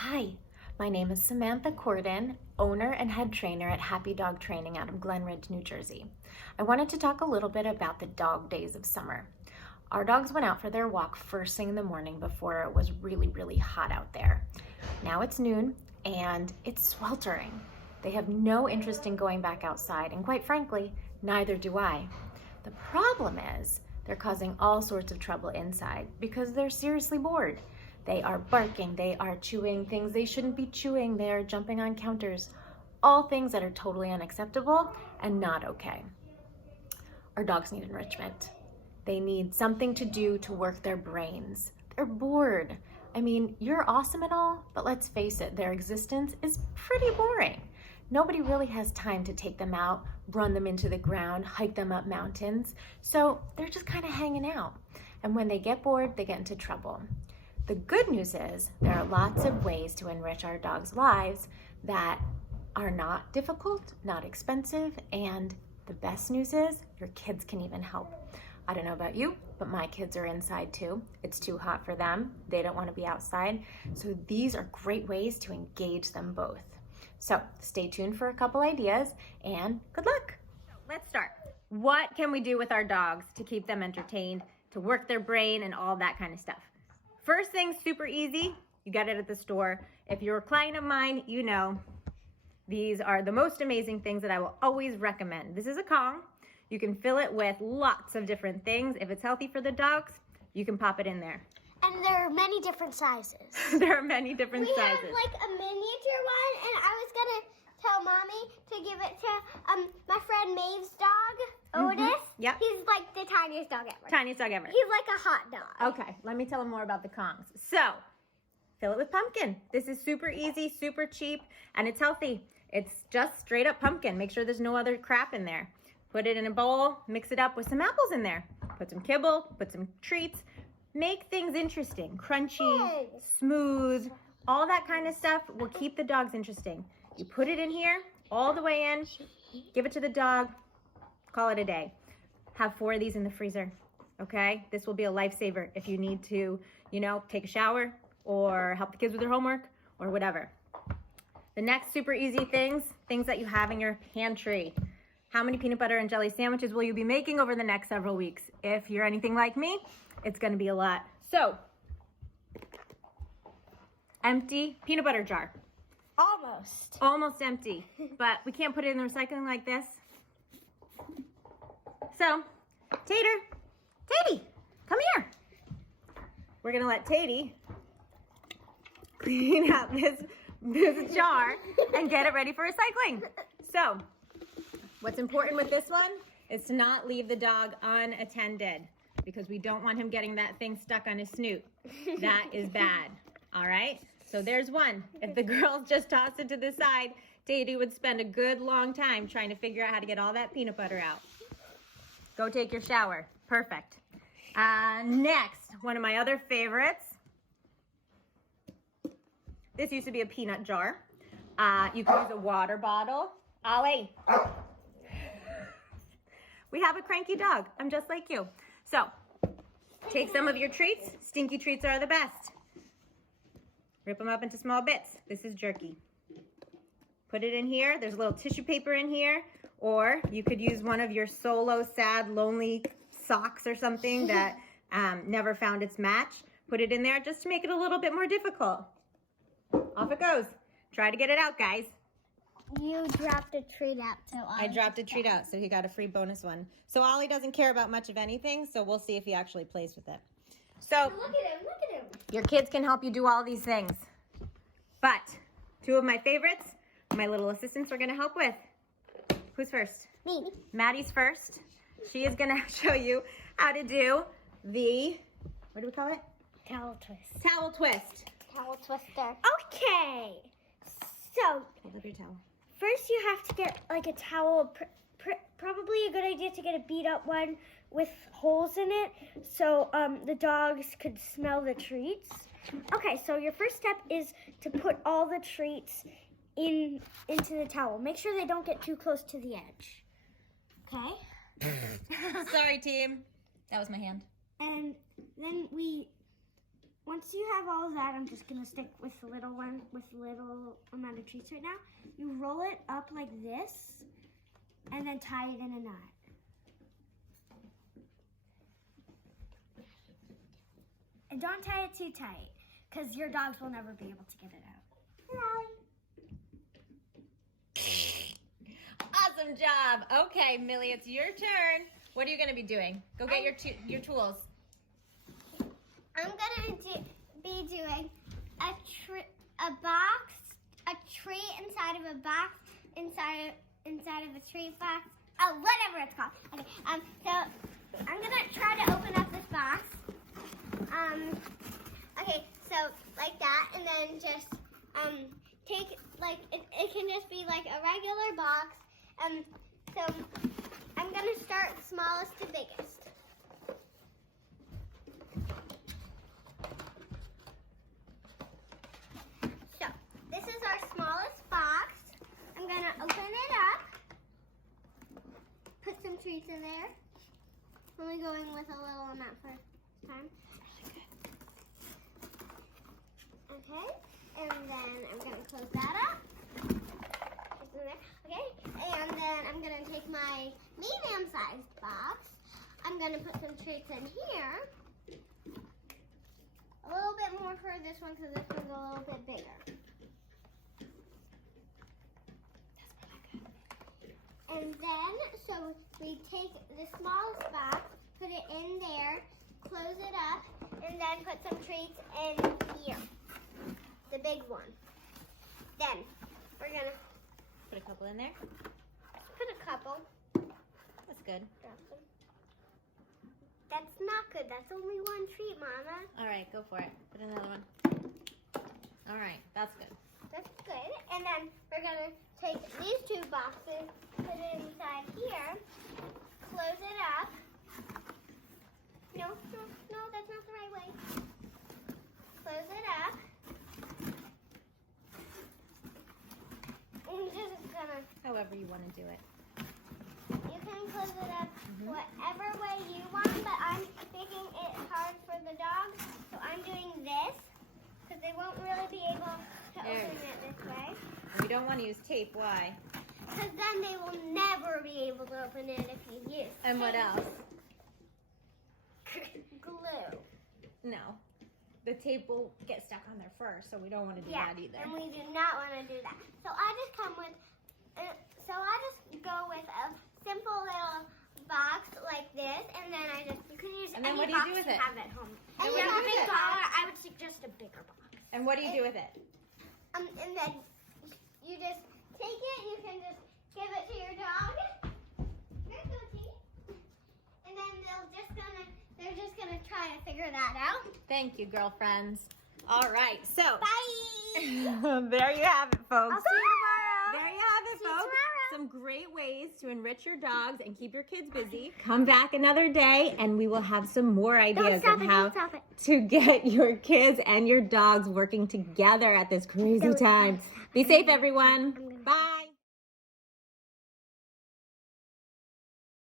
Hi, my name is Samantha Cordon, owner and head trainer at Happy Dog Training out of Glen Ridge, New Jersey. I wanted to talk a little bit about the dog days of summer. Our dogs went out for their walk first thing in the morning before it was really hot out there. Now it's noon and it's sweltering. They have no interest in going back outside, and quite frankly, neither do I. The problem is they're causing all sorts of trouble inside because they're seriously bored. They are barking, they are chewing things they shouldn't be chewing, they are jumping on counters, all things that are totally unacceptable and not okay. Our dogs need enrichment. They need something to do to work their brains. They're bored. I mean, you're awesome and all, but let's face it, their existence is pretty boring. Nobody really has time to take them out, run them into the ground, hike them up mountains, so they're just kind of hanging out. And when they get bored, they get into trouble. The good news is there are lots of ways to enrich our dogs' lives that are not difficult, not expensive, and the best news is your kids can even help. I don't know about you, but my kids are inside too. It's too hot for them. They don't want to be outside. So these are great ways to engage them both. So stay tuned for a couple ideas and good luck. Let's start. What can we do with our dogs to keep them entertained, to work their brain and all that kind of stuff? First thing, super easy. You get it at the store. If you're a client of mine, you know these are the most amazing things that I will always recommend. This is a Kong. You can fill it with lots of different things. If it's healthy for the dogs, you can pop it in there. And there are many different sizes. There are many different sizes. We have like a miniature one, and I was gonna tell Mommy to give it to my friend Maeve's dog, Otis. Yep. He's like the tiniest dog ever. Tiniest dog ever. He's like a hot dog. Okay, let me tell them more about the Kongs. So, fill it with pumpkin. This is super easy, super cheap, and it's healthy. It's just straight up pumpkin. Make sure there's no other crap in there. Put it in a bowl, mix it up with some apples in there. Put some kibble, put some treats. Make things interesting, crunchy, smooth, all that kind of stuff will keep the dogs interesting. You put it in here, all the way in, give it to the dog, call it a day. Have 4 of these in the freezer, okay? This will be a lifesaver if you need to, take a shower or help the kids with their homework or whatever. The next super easy things that you have in your pantry. How many peanut butter and jelly sandwiches will you be making over the next several weeks? If you're anything like me, it's gonna be a lot. So, empty peanut butter jar. Almost empty, but we can't put it in the recycling like this. So, Tatey, come here. We're gonna let Tatey clean out this jar and get it ready for recycling. So, what's important with this one is to not leave the dog unattended because we don't want him getting that thing stuck on his snoot. That is bad, all right? So there's one. If the girls just tossed it to the side, Tatey would spend a good long time trying to figure out how to get all that peanut butter out. Go take your shower. Perfect. Next, one of my other favorites. This used to be a peanut jar. You can use a water bottle. Ollie. We have a cranky dog. I'm just like you. So, take some of your treats. Stinky treats are the best. Rip them up into small bits. This is jerky. Put it in here. There's a little tissue paper in here. Or you could use one of your solo, sad, lonely socks or something that never found its match. Put it in there just to make it a little bit more difficult. Off it goes. Try to get it out, guys. You dropped a treat out, so I dropped a treat out, so he got a free bonus one. So Ollie doesn't care about much of anything, so we'll see if he actually plays with it. So look at him. Your kids can help you do all these things. But 2 of my favorites, my little assistants are going to help with. Who's first? Me. Maddie's first. She is going to show you how to do the, what do we call it? Towel twist. Towel twist. Towel twister. Okay. So, I love your towel. first you have to get like a towel, probably a good idea to get a beat up one with holes in it so the dogs could smell the treats. Okay, so your first step is to put all the treats into the towel. Make sure they don't get too close to the edge. Okay? Sorry, team. That was my hand. And then once you have all of that, I'm just gonna stick with the little one with little amount of treats right now. You roll it up like this, and then tie it in a knot. And don't tie it too tight, because your dogs will never be able to get it out. Awesome job. Okay, Millie, it's your turn. What are you going to be doing? Go get your tools. I'm gonna be doing a box, a treat inside of a box, inside of a treat box. Oh, whatever it's called. Okay. So I'm gonna try to open up this box. Okay. So like that, and then just take like it can just be like a regular box. So I'm gonna start smallest to biggest. So this is our smallest box. I'm gonna open it up. Put some treats in there. I'm only going with a little amount for time. Okay, and then I'm gonna close that up. It's in there. Okay, and then I'm gonna take my medium-sized box. I'm gonna put some treats in here. A little bit more for this one because this one's a little bit bigger. And then, so we take the smallest box, put it in there, close it up, and then put some treats in here. The big one. Then, we're gonna Put a couple in there. put a couple. That's good. That's not good. That's only one treat, Mama. All right, go for it. Put another one. All right, that's good. That's good. And then we're gonna take these two boxes, put it inside here, close it up. No, that's not the right way. Close it up. And you're just gonna, However you want to do it. you can close it up whatever way you want, but I'm making it hard for the dogs, so I'm doing this, because they won't really be able to There. open it this way. We don't want to use tape. Why? Because then they will never be able to open it if you use And what else? glue. No. The tape will get stuck on there first, so we don't want to do that either. And we do not want to do that. So I just go with a simple little box like this, and then you can use And then any what do you box do with you it? have at home. Then And what if do you're you do a big with it? dog, I would suggest a bigger box. And what do you do with it? And then you just take it. You can just give it to your dog. Here, Goatee. And then they're just gonna try to figure that out. Thank you, girlfriends. All right, so Bye. there you have it, folks. I'll see you tomorrow. There you have it, See you folks. tomorrow. Some great ways to enrich your dogs and keep your kids busy. Come back another day and we will have some more ideas stop on it, how don't stop it. to get your kids and your dogs working together at this crazy time. Be safe, everyone. I'm gonna